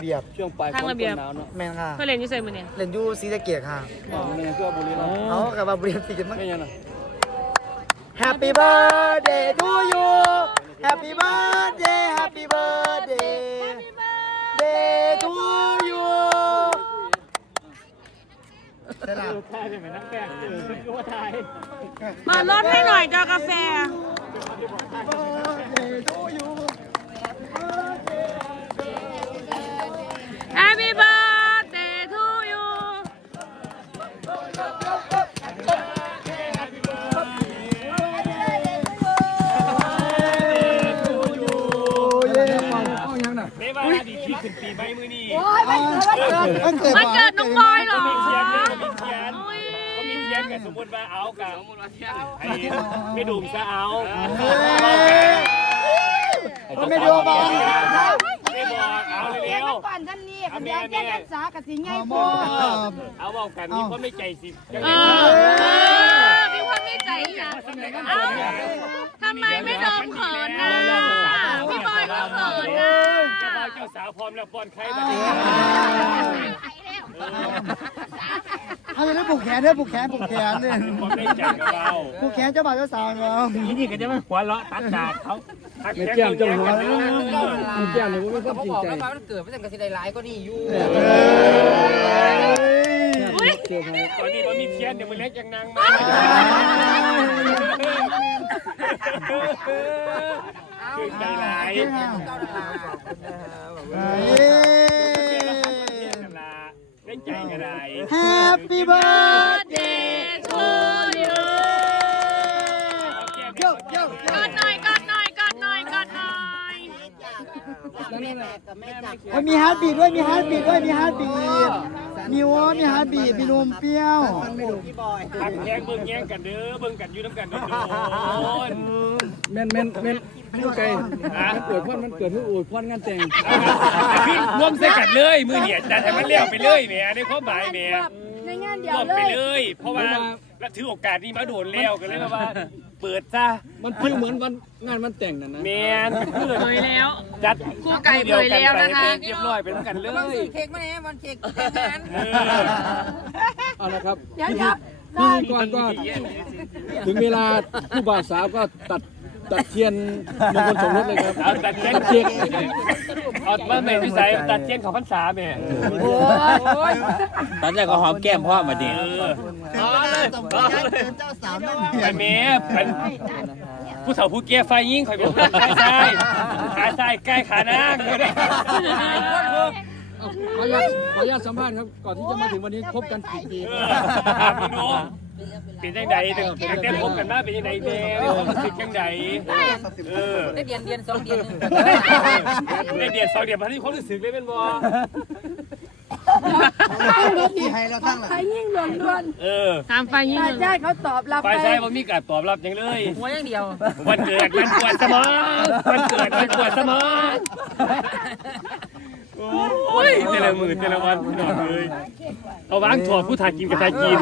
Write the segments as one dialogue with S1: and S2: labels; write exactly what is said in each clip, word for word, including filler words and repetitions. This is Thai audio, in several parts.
S1: เบียบ
S2: ช่วงปลายฝนต้นหนาวเนาะ
S1: แม่นค่ะ
S3: เพื่อเรียนอยี่ไสมื้อนี้
S1: เล่นอยู่ศรีสะเกษค่ะ
S2: อ๋อไม่งั้นก็บุรีรัมย์
S1: เอากับว่าบุรีรัมย์สิกันมั้ง
S2: ไม่ยังนะ
S1: Happy birthday to you Happy birthday Happy birthday Day to you ใช่ไหม
S2: ใช่ไหมนักแป้งเออก็ว่าไทย
S3: มาลดให้หน่อยจ้ากาแฟ
S1: Birthday to you
S3: Happy birthday to you
S2: ไม่ว่าดีที่ขึ้นปีใบมือนี่
S1: มันเกิด
S3: มันเกิดน้องบอยเหรอ
S2: มีเทียนเลยมีเทียน
S3: อุ๊ย
S2: ก็มีเทียนกับสมมติว่าเอากับสมมติว่าเทียนไอ้ไม่ดูมซะเอา
S1: ไม่ดูบอล
S2: ไม่บอกเอาเร็ว
S4: ก่อนท่านนี่ปัญญาแก้รักษากับสิงห์ใหญ่โพ
S2: เอาบอกกันมีคนไม่ใจสิ
S3: เออมีความไม่ใจจ้ะเอ้าทำไมไม่โดนเขินนะพี่บอยก็เขินนะ
S2: เจ้าบ่าวเจ้าสาวพร้อมแล้วป้อนไข่มาดิ
S1: เขาจะได้ผูกแขนด้วยผูกแขนผูกแขนเนี่ย
S2: ความไม่ใจกับเรา
S1: ผูกแขนเจ้าบ่าวเจ้าสาวเรา
S2: ทีนี้ก็จะไม่หัวเราะตัดดาบเขาไม่แก้มเจ้าหัวไม่แก้มเลยว่าไม่ต้องจริงใจ
S5: มันเกิดไม่ใช่กระสิได้หลายก็นี่อยู่
S3: อุ๊ย
S2: ตอนนี้มันมีเทียนเดี๋ยวมันเล็กยังนางมาคือใจร้ายได้ใจกันไร
S1: Happy birthday
S3: to you กอดหน่อยกอดหน่อยกอดหน่อยกอดหน่อย
S1: มันมีฮาร์ดบีทด้วยมีฮาร์ดบีทด้วยมีฮาร์ดบีทมีวอมีฮาร์ดบีทมีนมเปรี้ยว
S2: ทักแย่งเบิ่งแย่งกันเด้อเบิ่งกันอยู่น้ำกันโดน
S6: แม่นแม่นแม่นผู้ไกลมันเกิดพ่อนมันเกิดผู้อวยพ่อนงานแต่ง
S2: พี่ร่วมใส่กันเลยมือเนี่ยแต่ให้มันเลี้ยวไปเลยแหม่ในความหมายแหม่
S4: ในงานเดีย
S2: ร่
S4: ว
S2: วม
S4: เล
S2: ไป
S4: ย
S2: เลยเพราะว่าแล้วถือโอกาสนี้มาโดนแล้วกันเลยว่าเปิดซะ
S6: มันฟิลเหมือนวันงานมันแต่งนั่นนะ
S2: แมนเพื่อ
S3: เผยแล้ว
S2: จัด
S3: ครูไก่เผยแล้วนะคะ
S2: เรียบร้อยเป็นกันเลย
S5: ต้องซื้อเค้กมาแน่วันเค้กแต่งงาน
S2: เออ
S6: เอาละครับ
S4: เดี๋ยวเดี๋ยว
S6: พิธีกรก็ถึงเวลาผู้บ่าวสาวก็ตัดตัดเทียนมงคลสมรสเลยครับ
S2: เอาตัดเทียนเค้กเอามาแม่พิสัยตัดเทียนของพรรษาแม่
S5: ตอนแรกก็หอมแก้มพ่อมาดิ
S2: เออเอาเลยเอาเลยไอ้แม่เป็นผู้สาวผู้เกียร์ไฟยิ่งคอยเป็นขาซ้ายขาซ้ายใกล้ขานางเลยนะ
S6: เอาขออนุญาตขออนุญาตสัมภาษณ์ครับก่อนที่จะมาถึงวันนี้คบกันกี่ปี
S2: เอ
S6: ครับ
S2: อพี่น้องเป็นยังไงแต่แต่พบกันมาเป็นยังไงแม่ความรู้สึกยังไงเออ
S5: ได้เดือนเดือนสองเดือน
S2: ได้เดียดสองเดียดพันที่ความรู้สึกเลยเป็นบอ
S1: ที่ให้เราทั้งหลัง
S4: ใครยิ่งล้วนล้วน
S2: เออ
S3: ถามไฟยิ่ง
S4: ตาญาติเขาตอบรับ
S2: ฝ่าย
S4: ไป
S2: ชายมันมีการตอบรับอย่างเลย
S5: หัวอย่างเดียว
S2: วันเกิดวันปวดสมองวันเกิดวันปวดสมองโอ้ยแต่ละมือแต่ละวันพี่น้องเลยเอาวางถั่วผู้ถ่ายกินกับถ่ายกิน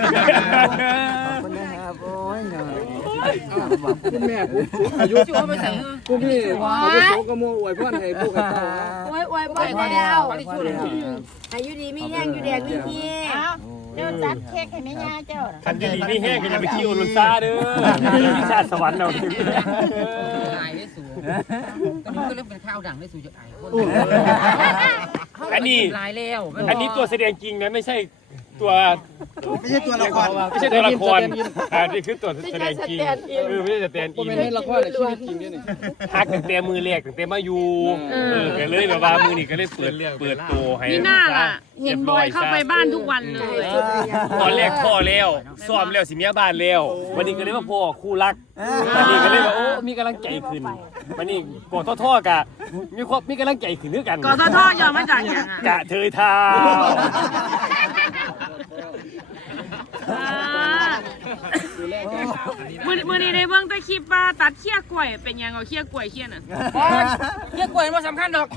S6: คุณแม่ผู้อายุผู้พี่อายุโสกโมอวยพ่อนให้ผู้กับเจ้า
S4: โอ้ยโอ้ยบ่แล้วอายุดีไม่แห้งอยู่แดงนี่พี่เดี๋ยวจัดเค้กให้แม่ย่าเจ้า
S2: คันดีๆนี่แห้งกันอย่าไปขี้โอลุนซาเด้อวิชาสวรรค์เราถึง
S5: อายได้สูงตอนนี้ก็เริ่มเป็นข้าวดังได้สูงจะอายคน
S2: อันนี้
S5: ลายแล้ว
S2: อันนี้ตัวแสดงจริงนะไม่ใช่ตัว
S1: ไม่ใช่ตัวละคร
S2: ไม่ใช่ตัวละครอ่านี่คือตัวแสดงจริงเออไม่ใช่สแตน
S6: ก็
S2: อิน
S6: ไม่ได้ละครแต่ชีวิตจริงด้วยนี่
S2: ฮักตั้งแต่มือแรกตั้งแต่มาอยู่เออก็เลยแบบว่ามือนี่ก็เลยเปิดเปิดตัวให้
S3: นี่น่าล่ะเห็นบอยเข้าไปบ้านทุกวันเลย
S2: ตอนแรกพ่อแล้วซ้อมแล้วสิเมียบ้านแล้ววันนี้ก็เลยมาพ่อคู่รักวันนี้ก็เลยว่าโอ้มีกำลังใจขึ้นวันนี้กอดท่อๆกะมีความมีกำลังใจขึ้นด้วยกัน
S3: กอททยอมมาจากอย่างอ่ะ
S2: กะเทยเท้า
S3: มือมือนี้ในเบื้องต้นคลิปว่าตัดเขี้ยกล้วยเป็นยังเอาเขี้ยกล้วยเขี้ยน่ะ
S5: เรียกกล้วยมันสำคัญดอก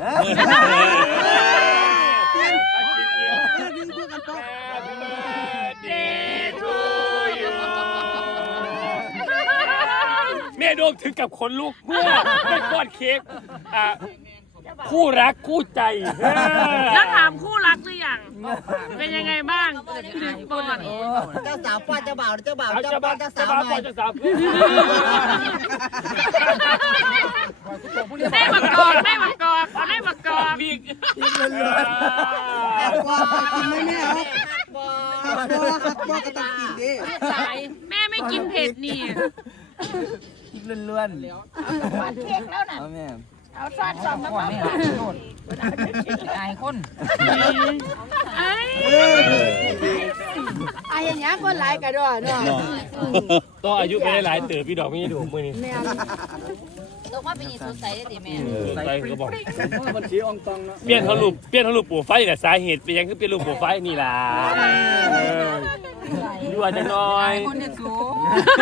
S5: แ
S2: ม่โดมถึงกับขนลุกเมื่อได้ก้อนเค้กอ่ะคคู่รักคู่ใจ
S3: แล้วถามคู่รักหรือยังเป็นยังไงบ้างถึงปอน
S1: เจ้าสาวป้อนเจ้าบ่าวเจ้าบ่าว
S2: เอา
S1: เจ้า
S2: จะ
S1: ป้
S2: บ้า
S1: อนเจ้า
S2: จะ
S1: สาว
S2: บ้า
S1: ใหม่
S2: จะสาว
S3: ได้มากอกได้มากอกเอาได้มากอก
S2: บิ๊ก
S1: แอบกว่ากินไหมแม่ครับหักบัวหักบัวก็ต้องกินดิ
S3: แม่ไม่กินเผ็ดนี่
S1: กินล้วนๆ
S4: เค้กแล้วน่ะ
S1: เอาแม่
S4: เอาซอสสองมา
S5: ก่อนเนี่ยโดดอายคน
S3: ไอ้
S4: ไอ้ยังยังคนหลายกระดอเนาะ
S2: ต่ออายุไปได้หลายเติบพี่ดอกไม่ได้ดูมือนี่
S4: แม่
S3: ตกว่าเป็นยีสดใสได้ดิแม่
S2: ใส่ก็บอก
S6: มันสีอองตองเนาะ
S2: เปลี่ยนเขารูปเปลี่ยนเขารูปปูไฟแต่สาเหตุเป็นยังคือเปลี่ยนรูปปูไฟนี่ล่ะยั่วจังน้อย
S5: คนเนี่ยสูง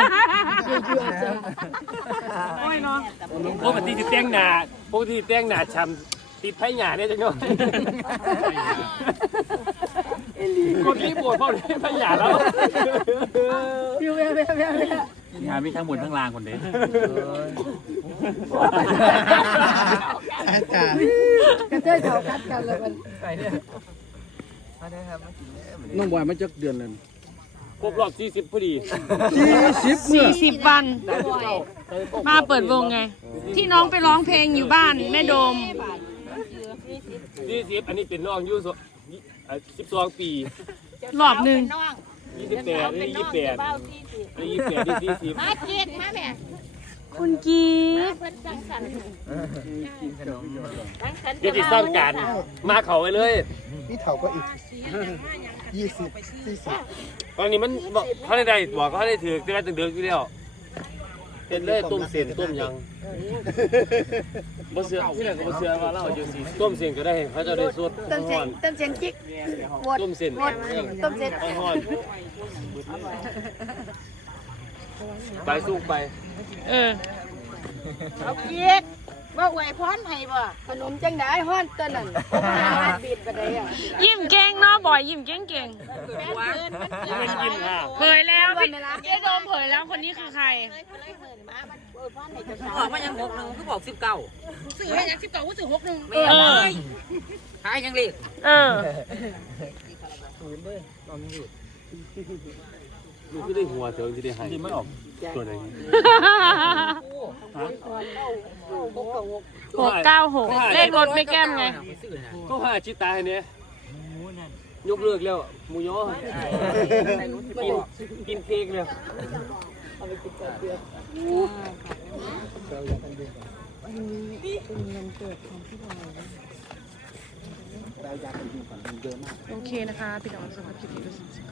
S3: โอ้ยเนาะ
S2: ปกติที่แต่งหน้าปกติแต่งหน้าช้ำติดไผ่หยาเนี่ยจังน้อยกดรีบปวดเพราะไผ่หยาแล้ว
S6: งานมีทั้งบนทั้งล่างคนเดียว
S4: กระเทยเขากัดกันเลยมัน
S6: น้องบอยมาจักเดือนเลย
S2: ครบรอบสี่สิบพอดี
S6: สี่สิบเมื่อ
S3: สี่สิบวัน มาเปิดวงไง ที่น้องไปร้องเพลงอยู่บ้านแม่โดม
S2: สี่สิบอันนี้เป็นน้องอายุสิบสองปี
S3: รอบหนึ่ง
S2: ยี่สิบแปดนี่ยี่สิบแปดนี่ยี่สิบแปดนี่สี่สิบ
S4: มาเค้กมาแม่
S3: คุณกีด
S4: เพิ่นจังสัน
S2: เดี๋ยวจะสร้างการมาเขาไปเลย
S1: พี่เถาก็อีกยี่สิบสี่สิบ
S2: ตอนนี้มันบอกเขาได้ได้บอกเขาได้ถือได้ตึงเดือดอยู่แล้วเป็นเลยต้มเส้นต้มยังบ่เสือที่ไหนก็บ่เสือว่าเราอยู่สิต้มเส้นก็ได้เขาจะได้สด
S4: ต้นเสียงต้นเสียงจิกหมด
S2: ต้มเส้น
S4: หมดต้นเสียง
S2: ฮ้อนไปสู้ไป
S3: เออ
S4: เอาเค้กว่าอวยพรให้บ่ขนมจังได้ฮ้อนต้นนั้นฮาร์ดบีทบ่ได้อ่ะ
S3: ยิ้มเก่งเนาะบ่อยยิ้มเก่งเก่ง
S2: มันกินค่ะ
S3: เผยแล้วพี่แม่โดมเผยแล้วคนนี้คือใคร
S5: บอกว่ายังหกหนึ่งคือบอกสิบเก้า
S3: สื่อให้ยังสิบเก้าสื่อหกหนึ่งเออ
S5: หายยังเล็ก
S3: เออ
S2: มันก็ได้หัวเถอะที่ได้ให้มันออกตัวไหน
S3: หกเก้าหกเลขรถไม่แก้มไง
S2: ก็หาจิตตายเนี่ยยกเลิกแล้วหมูยอกินกินเค้กแล้ว
S3: โอเคนะคะพี่น้องสำหรับคลิปนี้